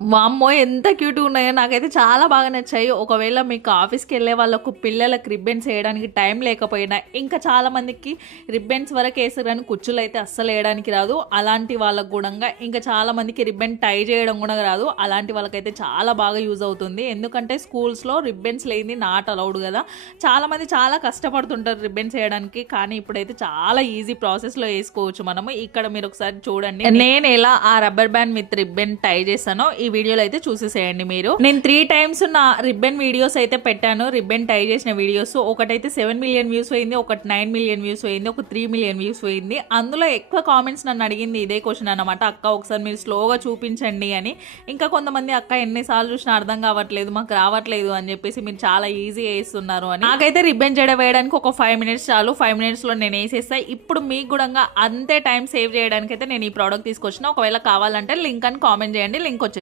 వామ్మో! ఎంత క్యూట్‌గా ఉన్నాయో నాకైతే చాలా బాగా నచ్చాయి. ఒకవేళ మీకు ఆఫీస్‌కి వెళ్ళే వాళ్ళకు పిల్లలకి రిబ్బన్స్ ఏయడానికి టైం లేకపోయినా, ఇంకా చాలా మందికి రిబ్బన్స్ వరకేస్తారు గానీ కుచ్చులైతే అస్సలు ఏయడానికి రాదు. అలాంటి వాళ్ళకి గూడంగా ఇంకా చాలా మందికి రిబ్బన్ టై చేయడం గూడా రాదు. అలాంటి వాళ్ళకైతే చాలా బాగా యూజ్ అవుతుంది. ఎందుకంటే స్కూల్స్‌లో రిబ్బన్స్ లేనిది నాట్ అలౌడ్ గదా! చాలామంది చాలా కష్టపడుతుంటారు రిబ్బన్స్ ఏయడానికి. కానీ ఇప్పుడైతే చాలా ఈజీ ప్రాసెస్‌లో ఏసుకోవచ్చు మనము. ఇక్కడ మీరొకసారి చూడండి. నేనెలా ఆ రబ్బర్ బ్యాండ్ విత్ రిబ్బన్ టై చేశానో ఈ వీడియోలో అయితే చూసేసేయండి మీరు. నేను 3 టైమ్స్ నా రిబ్బన్ వీడియోస్ అయితే పెట్టాను. రిబ్బన్ టై చేసిన వీడియోస్. ఒకటైతే 7 మిలియన్ వ్యూస్ పోయింది, ఒకటి 9 మిలియన్ వ్యూస్ పోయింది, ఒక 3 మిలియన్ వ్యూస్ పోయింది. అందులో ఎక్కువ కామెంట్స్ నన్ను అడిగింది ఇదే క్వశ్చన్ అనమాట. అక్క ఒకసారి మీరు స్లోగా చూపించండి అని. ఇంకా కొంతమంది అక్క ఎన్నిసార్లు చూసినా అర్థం కావట్లేదు, మాకు రావట్లేదు అని చెప్పేసి మీరు చాలా ఈజీగా వేస్తున్నారు అని. నాకైతే రిబ్బన్ జడ వేయడానికి ఒక 5 మినిట్స్ చాలు. 5 మినిట్స్లో నేను వేసేస్తా. ఇప్పుడు మీకు కూడా అంతే టైం సేవ్ చేయడానికి అయితే నేను ఈ ప్రోడక్ట్ తీసుకొచ్చిన. ఒకవేళ కావాలంటే లింక్ అని కామెంట్ చేయండి, లింక్ వచ్చేసి